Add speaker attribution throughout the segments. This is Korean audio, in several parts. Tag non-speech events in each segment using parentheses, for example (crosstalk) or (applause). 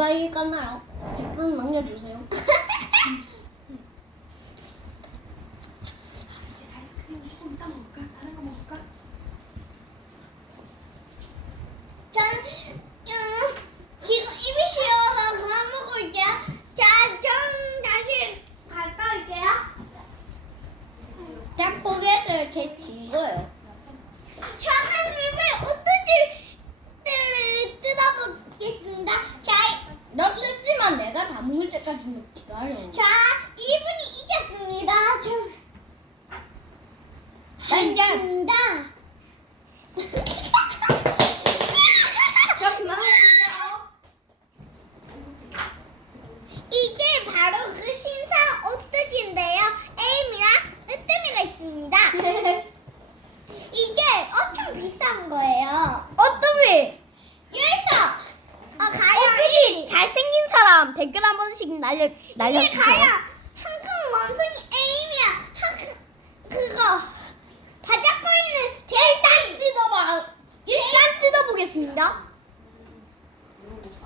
Speaker 1: 누가 이겼나요? 댓글 남겨주세요.
Speaker 2: 아이스크림 조금 이따 먹을까? 다른 거 먹을까?
Speaker 3: 전 음, 지금 입이 시려서 그만 먹을게요. 자, 전 다시 갔다 올게요.
Speaker 1: 딱 포기했어요. 제 친구예요.
Speaker 3: 저는 입을 우뚜지를 뜯어보겠습니다. 자,
Speaker 1: 너 뜯지만 내가 다 먹을 때까지 너 기다려.
Speaker 3: 자, 2분이 잊었습니다. 전
Speaker 1: 난 이제
Speaker 3: 한다. 이게 바로 그 신상 오뚜지인데요. 에임이랑 으뜸이가 있습니다. 이게 엄청 비싼 거예요.
Speaker 1: 어떠비?
Speaker 3: 여기서 아 가요.
Speaker 1: 어떠비 잘생긴 사람 댓글 한 번씩
Speaker 3: 이게
Speaker 1: 날려주세요.
Speaker 3: 가요. 한국 원숭이 에임이야. 한 그거 바짝거리는
Speaker 1: 일단 뜯어봐. 일단 뜯어보겠습니다.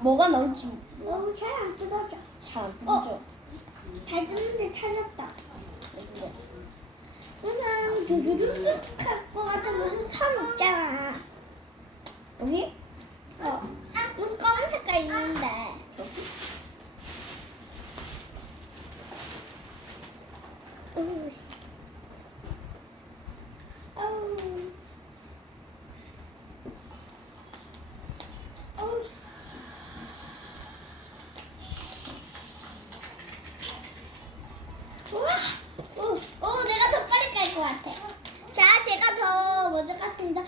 Speaker 1: 뭐가 나올지
Speaker 3: 너무 잘 안 뜯어져.
Speaker 1: 잘안 뜯어져.
Speaker 3: 잘 뜯는데 찾았다. 무슨 두두두둑 할것 같은 무슨 선 있잖아.
Speaker 1: 여기?
Speaker 3: 어. 무슨 검은 색깔 있는데. 어우. 어우. 어우. 우와! 오, 오, 내가 더 빨리 깔 것 같아. 자, 제가 더 먼저 깠습니다. 아!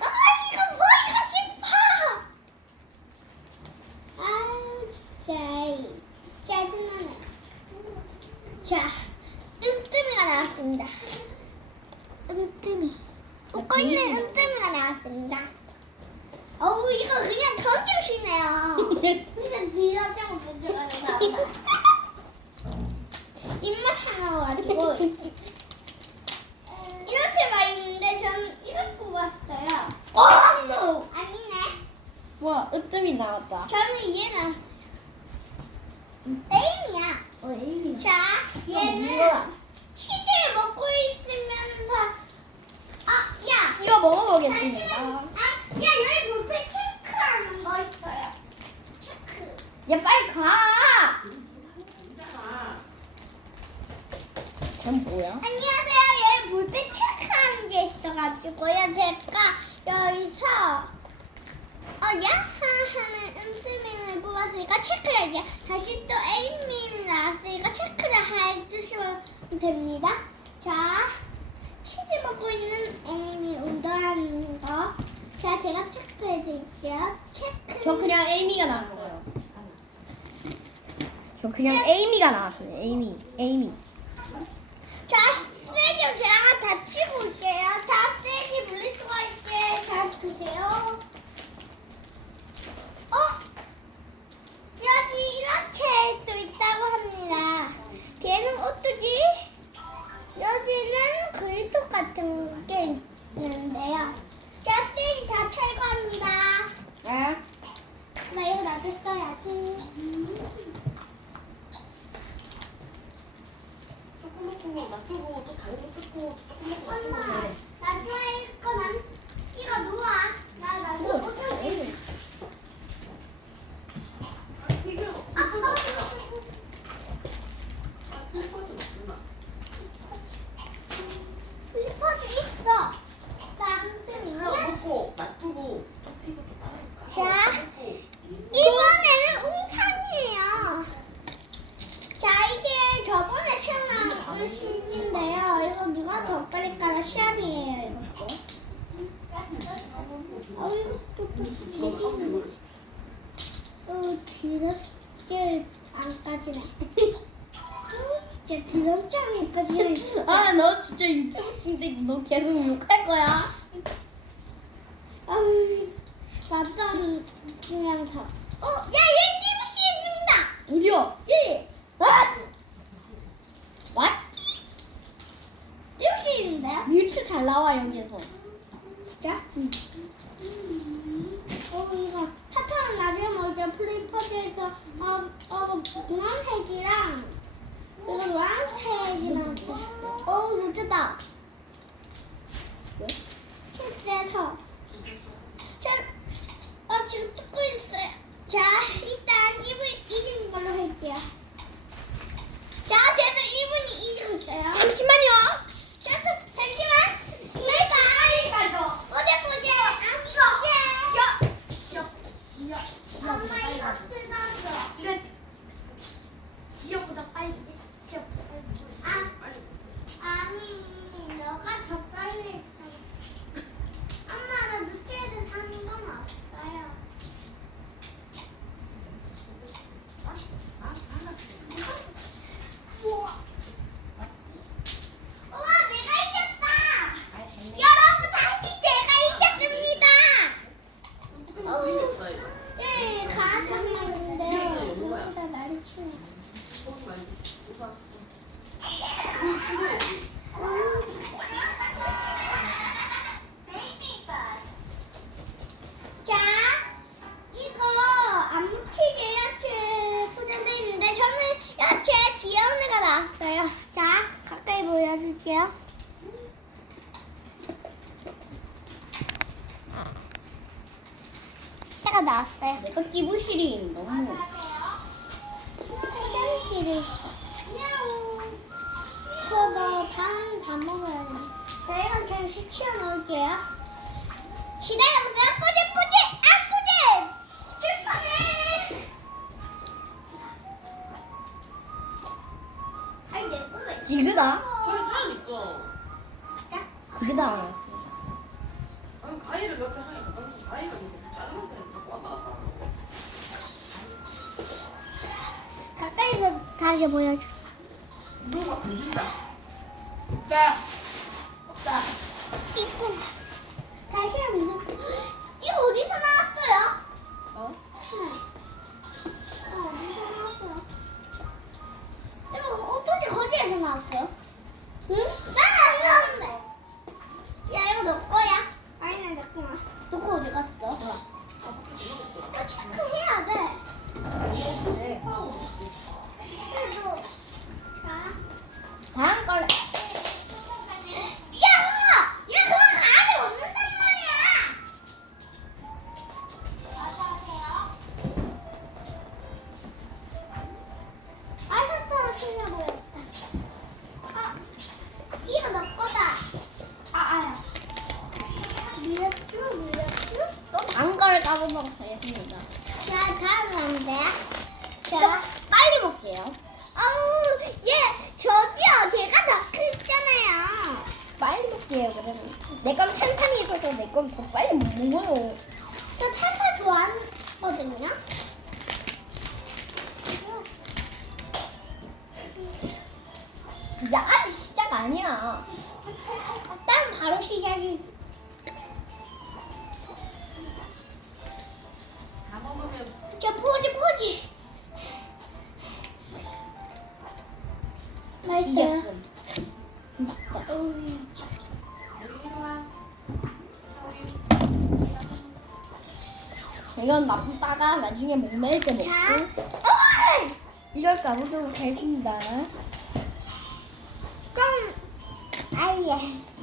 Speaker 3: 아, 이거 머리가 짚어! 아, 진짜. 짜증나네. 자, 뜸뜸이가 나왔습니다. 뜸뜸이. 웃고 있는 뜸뜸이가 나왔습니다. 어우, 이거 그냥 던져주시네요. 그냥 뒤져서 못 들어가는 입맛 하나가지고 이렇게 말있는데 저는 이렇게 뽑았어요.
Speaker 1: 어!
Speaker 3: 아니네.
Speaker 1: 와, 으뜸이 나왔다.
Speaker 3: 저는 얘는 에임이야.
Speaker 1: 어, 에이.
Speaker 3: 자, 얘는
Speaker 1: 뭐야?
Speaker 3: 치즈 먹고 있으면서 아, 야.
Speaker 1: 이거 먹어보겠습니다.
Speaker 3: 잠시만. 아, 야, 여기 볼펜 체크하는 거 있어요. 체크.
Speaker 1: 야, 빨리 가! 쟤 뭐야?
Speaker 3: 안녕하세요. 여기 볼펜 체크하는 게 있어가지고요. 제가 여기서 어 야하 하는 음뜨민을 뽑았으니까 체크를 할게요. 다시 또 에이민이 나왔으니까 체크를 해주시면 됩니다. 자, 치즈 먹고 있는 에이미 운동하는 거. 자, 제가 체크해 드릴게요. 체크.
Speaker 1: 저 그냥 에이미가 나왔어요. 저 그냥 에이미가 나왔어요. 에이미, 에이미.
Speaker 3: 자, 세지 제가 다 치고 올게요. 자, 세지 물리수가 있게 다 주세요. 어? 또 있다고 합니다. 걔는 어떠지? 여기는 그립톡 같은 게 있는데요. 자, 세지 다 철거합니다.
Speaker 1: 네.
Speaker 3: 나 이거 나도 써야지.
Speaker 2: 조금 먹고 놔두고 또 다른 거 뜯고 또 조금 먹고 놔두고
Speaker 3: 엄마,
Speaker 2: 그래.
Speaker 3: 나중에 거난 이거 놓아. 나 나중에
Speaker 1: 우와,
Speaker 3: 못하지.
Speaker 2: 비교.
Speaker 3: 나
Speaker 2: 그냥
Speaker 3: 뜸이야.
Speaker 2: 먹고 놔두고 또 새거 또 따라할까?
Speaker 3: 자.
Speaker 2: 먹고
Speaker 3: 이번에는 우산이에요. 자, 이게 저번에 태어난 울신인데요. 이거 누가 더 빨리 까나 시합이에요, 이것도. 어, 이것도 또
Speaker 2: 이거
Speaker 3: 되게
Speaker 2: 이거를
Speaker 3: 어, 드럽게 안 까지네. 어, 진짜 드럽장이 까지네.
Speaker 1: 아, 너 진짜 유튜브 친데 너 계속 욕할 거야.
Speaker 3: 아우, 맞던 그냥 더. 어, 야, 얘 띠부씨 해준다.
Speaker 1: 어디요?
Speaker 3: 예.
Speaker 1: 아! 왓?
Speaker 3: 있는데요?
Speaker 1: 뮤츠 잘 나와 여기서.
Speaker 3: 진짜? 응. 어, 이거 사탕은 나중에 먹자. 플레이퍼즈에서 어, 어, 노란색이랑 이거 노란색이랑 어, 좋겠다.
Speaker 1: 왜?
Speaker 3: 캐스에서 자, 어, 지금 찍고 있어요. 자, 일단 이분 이기는 걸로 할게요. 자, 쟤도 이분이 이기고 있어요.
Speaker 1: 잠시만요.
Speaker 3: 자, 또, 잠시만. 바이바이. 어제 보자. 아, 이거. 야. 엄마 이거 뜯었어.
Speaker 1: 이거 지역보다 빨리. 지역보다 빨리.
Speaker 3: 아, 아니, 너가 더 빨리 했어. 엄마, 나 늦게 해도 사는 건 없어요. 우와, 내가 이겼다. 여러분, 다시 제가 이겼습니다.
Speaker 2: 이겼다 이거
Speaker 3: 예, 가슴인데요. 저보다 말이 치워.
Speaker 2: 거기 말고 이거
Speaker 3: 자, 이거 안무치즈 야채 포장돼 있는데 저는 야채 귀여운 애가 나왔어요. 자, 가까이 보여줄게요. 애가 나왔어요.
Speaker 1: 내가 끼부실이 너무.
Speaker 3: 짠기도 있어. 저도 반다 먹어야 돼. 자, 이건 그냥 시치어 놓을게요. 기다려보세요. 뿌지 뿌지 아 뿌지 출판해. 아니 내 뿌지.
Speaker 1: 지그다.
Speaker 2: 저리 타니까
Speaker 1: 지그다.
Speaker 3: 다시 보여줘.
Speaker 2: 누가 건진다 자
Speaker 1: 없다.
Speaker 3: 이거 다시 한번
Speaker 1: 볼게요. 그러면 내건 탄산이 있어서 내 건 더 빨리 못 먹어요.
Speaker 3: 저 탄산 좋아하거든요.
Speaker 1: 야 아직 시작 아니야.
Speaker 3: 일단 바로 시작이.
Speaker 2: 다 먹으면
Speaker 3: 저 포지 포지. 맛있어요.
Speaker 1: 이겼음. 맞다. 이건 맛보다가 나중에 목매일 때
Speaker 3: 자,
Speaker 1: 먹고
Speaker 3: 어!
Speaker 1: 이걸 까보도록 하겠습니다.
Speaker 3: 그럼 아예.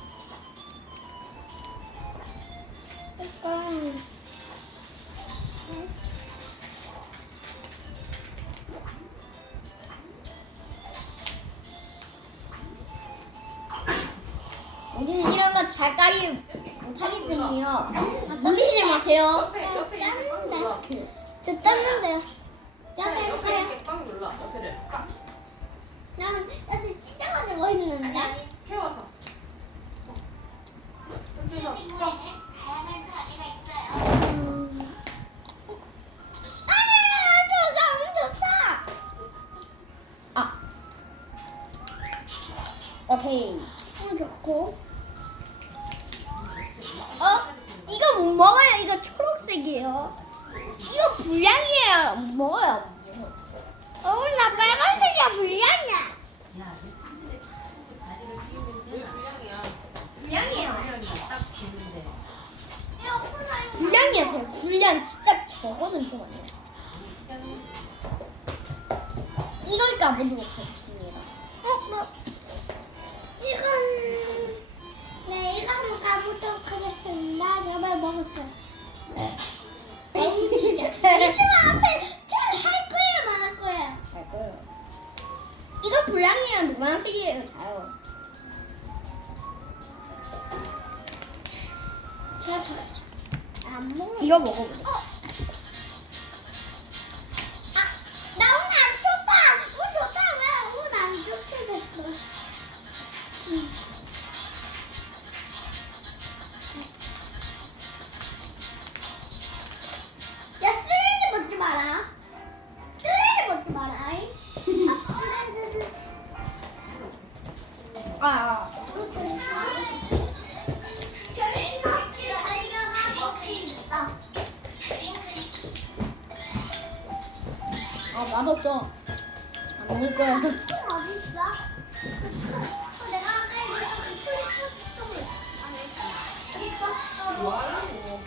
Speaker 1: 됐다는데요. 찾아가자.
Speaker 3: 안 먹어.
Speaker 1: 이거
Speaker 3: 먹어볼래. 어?
Speaker 1: 맛없어. 안 먹을 거야.
Speaker 3: 아, 맛있어? 아, 내가 아까 이거 그거 그거 그거
Speaker 2: 뭐하라고?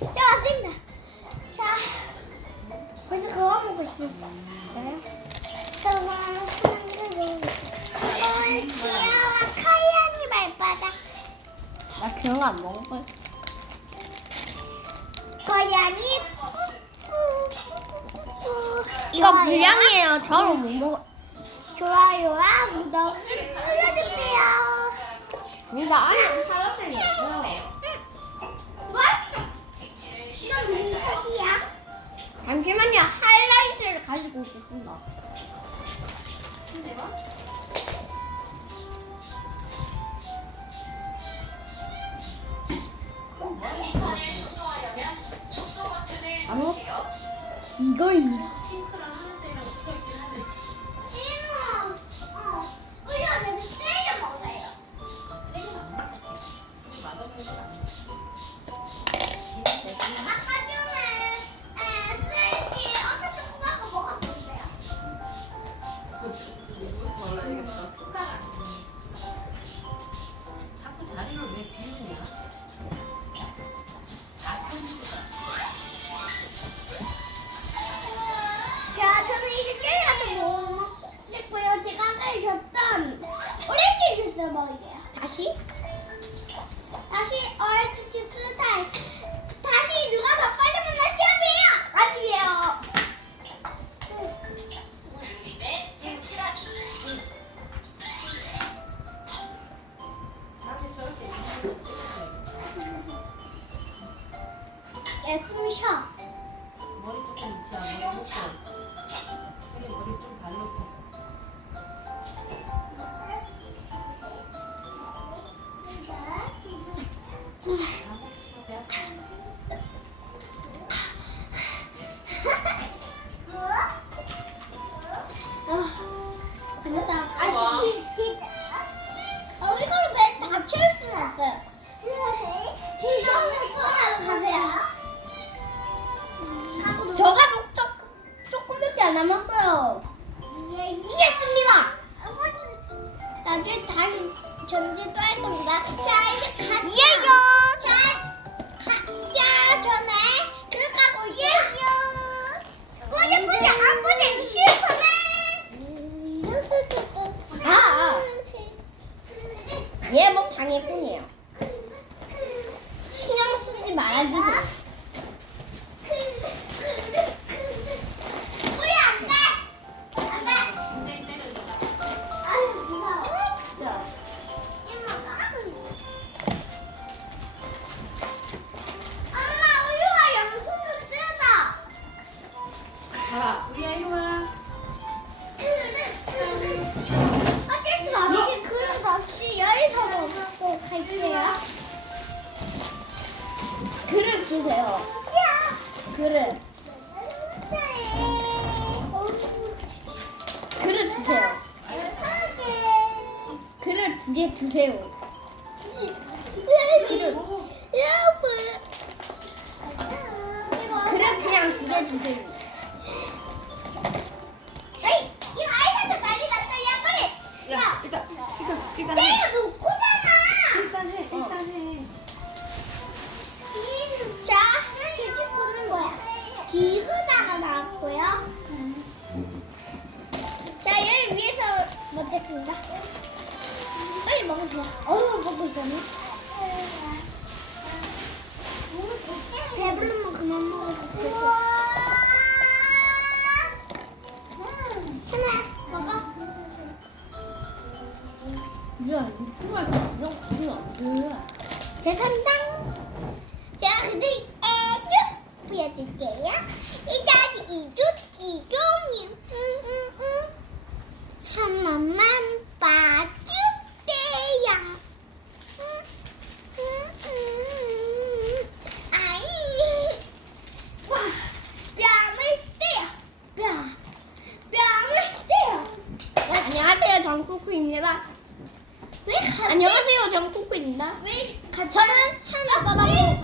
Speaker 3: 자, 왔습니다. 자, 벌써 그거 먹고 싶었어. 별로 안
Speaker 1: 먹을 거야.
Speaker 3: 고양이 꾸꾸꾸꾸꾸꾸.
Speaker 1: 이거 불량이에요. 저로 못 먹어.
Speaker 3: 좋아요와 구독 눌러주세요.
Speaker 1: 이거 안에 사람들이 있어요.
Speaker 3: 뭐? 이건 무슨 소리야?
Speaker 1: 잠시만요. 하이라이트를 가지고 있겠습니다.
Speaker 3: すごいん Yeah. (sighs) (sighs) 전지도 할 겁니다. 자, 이제 가자.
Speaker 1: 예요.
Speaker 3: 자, 가자 전에 그가고 예요. 보자 보자 안 보자 슈퍼맨.
Speaker 1: 아, 얘뭐 방해꾼이에요. 신경 쓰지 말아주세요. 그냥 두개 주세요.
Speaker 3: 에이, 이거 아이한테 난리 났다, 야, 빨리!
Speaker 2: 야, 일단, 일단, 일단 해.
Speaker 3: 때려 놓고잖아!
Speaker 2: 일단 해, 일단 해.
Speaker 3: 자, 김치 꽂는 거야. 기르다가 나왔고요. 자, 여기 위에서 먹겠습니다. 빨리 먹으면 돼요. 어우, 먹고 있잖아. 배부르
Speaker 1: 야, 이거.
Speaker 3: 제3장. 자, 근데 애교 보여줄게요. 이자지 이주 이종님. 음, 음, 음. 한 번만 봐주세요. 음, 음, 음. 아이. 와, 뺨을 때려. 뺨, 뺨을 때려.
Speaker 1: 안녕하세요, 정쿠쿠입니다.
Speaker 3: 왜 갑자기
Speaker 1: 안녕하세요, 정쿠쿠입니다.
Speaker 3: 왜
Speaker 1: 저는 하나 떠나보고